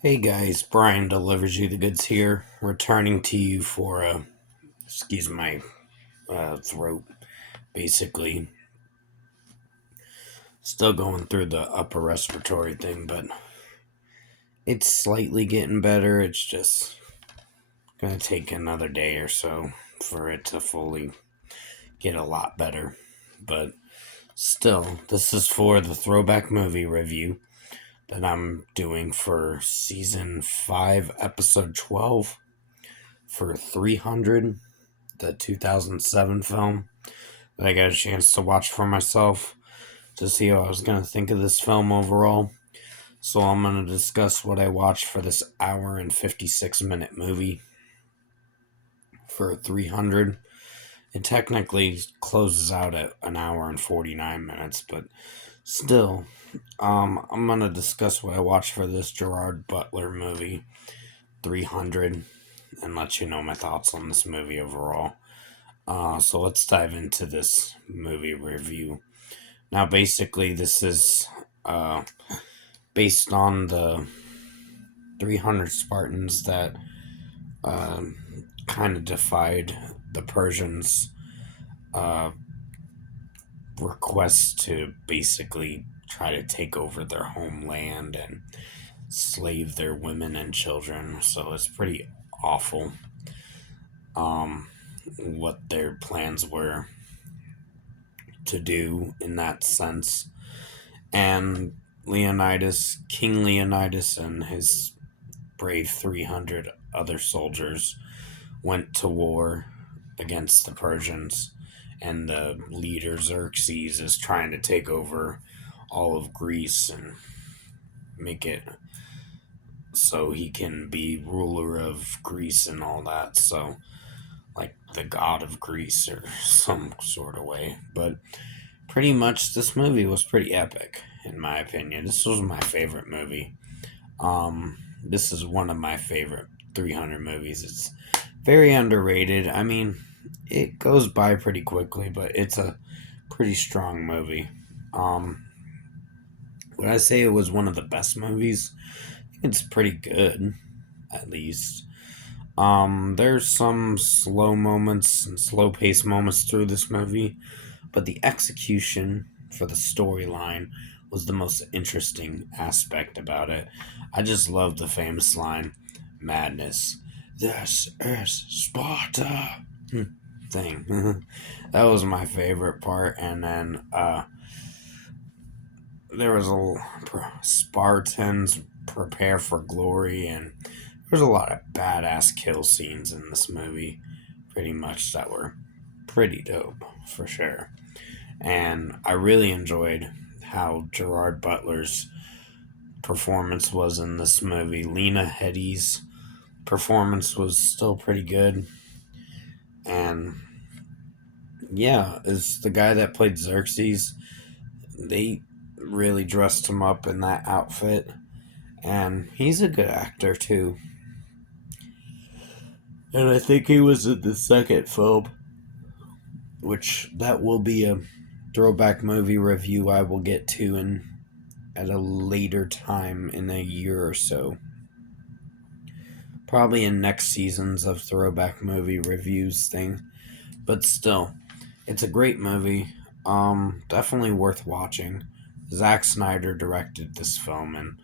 Hey guys, Brian delivers you the goods here, returning to you for excuse my throat, basically. Still going through the upper respiratory thing, but it's slightly getting better. It's just gonna take another day or so for it to fully get a lot better. But still, this is for the Throwback movie review that I'm doing for season 5, episode 12 for 300, the 2007 film that I got a chance to watch for myself to see how I was going to think of this film overall. So I'm going to discuss what I watched for this hour and 56-minute movie for 300. It technically closes out at an hour and 49 minutes, but still, I'm going to discuss what I watched for this Gerard Butler movie, 300, and let you know my thoughts on this movie overall. So let's dive into this movie review. Now, basically, this is uh, based on the 300 Spartans that kind of defied the Persians' uh, request to basically try to take over their homeland and slave their women and children. So it's pretty awful what their plans were to do in that sense. And King Leonidas, and his brave 300 other soldiers went to war against the Persians, and the leader Xerxes is trying to take over all of Greece and make it so he can be ruler of Greece and all that. So, like the god of Greece or some sort of way. But pretty much, this movie was pretty epic, in my opinion. This was my favorite movie. This is one of my favorite 300 movies. It's very underrated. I mean, it goes by pretty quickly, but it's a pretty strong movie. Um, would I say it was one of the best movies? It's pretty good, at least. There's some slow moments and slow paced moments through this movie, but the execution for the storyline was the most interesting aspect about it. I just love the famous line, "Madness. This is Sparta." Thing. That was my favorite part. And then there was Spartans prepare for glory, and there's a lot of badass kill scenes in this movie, pretty much, that were pretty dope, for sure. And I really enjoyed how Gerard Butler's performance was in this movie. Lena Headey's performance was still pretty good. And yeah, is the guy that played Xerxes. They really dressed him up in that outfit. And he's a good actor too. And I think he was in the second film, which that will be a throwback movie review I will get to in at a later time in a year or so. Probably in next seasons of throwback movie reviews thing. But still, it's a great movie. Definitely worth watching. Zack Snyder directed this film, and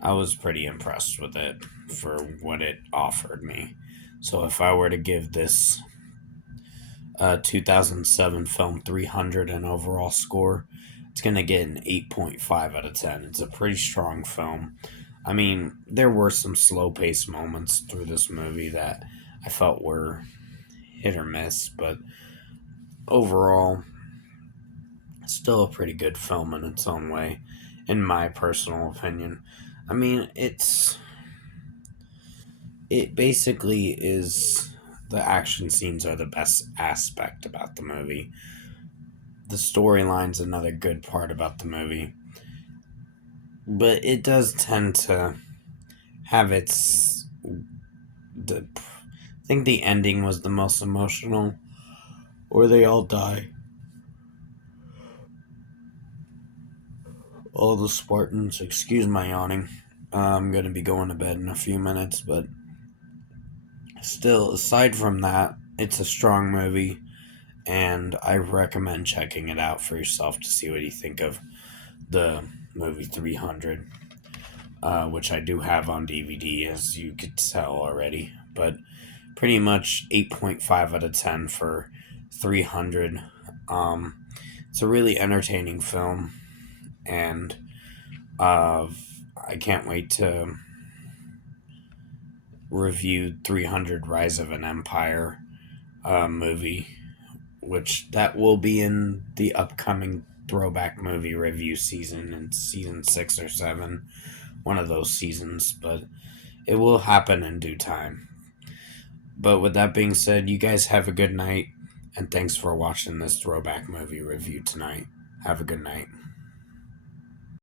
I was pretty impressed with it for what it offered me. So if I were to give this 2007 film 300 an overall score, it's going to get an 8.5 out of 10. It's a pretty strong film. I mean, there were some slow paced moments through this movie that I felt were hit or miss, but overall, still a pretty good film in its own way, in my personal opinion. I mean, it basically is, the action scenes are the best aspect about the movie. The storyline's another good part about the movie, but it does tend to have I think the ending was the most emotional, or they all die. All the Spartans, excuse my yawning. I'm going to be going to bed in a few minutes, but still, aside from that, it's a strong movie, and I recommend checking it out for yourself to see what you think of the movie 300, which I do have on DVD, as you could tell already. But pretty much 8.5 out of 10 for 300. It's a really entertaining film, and uh, I can't wait to review 300 Rise of an Empire movie, which that will be in the upcoming Throwback movie review season in season 6 or 7, one of those seasons, but it will happen in due time. But with that being said, you guys have a good night, and thanks for watching this Throwback movie review tonight. Have a good night.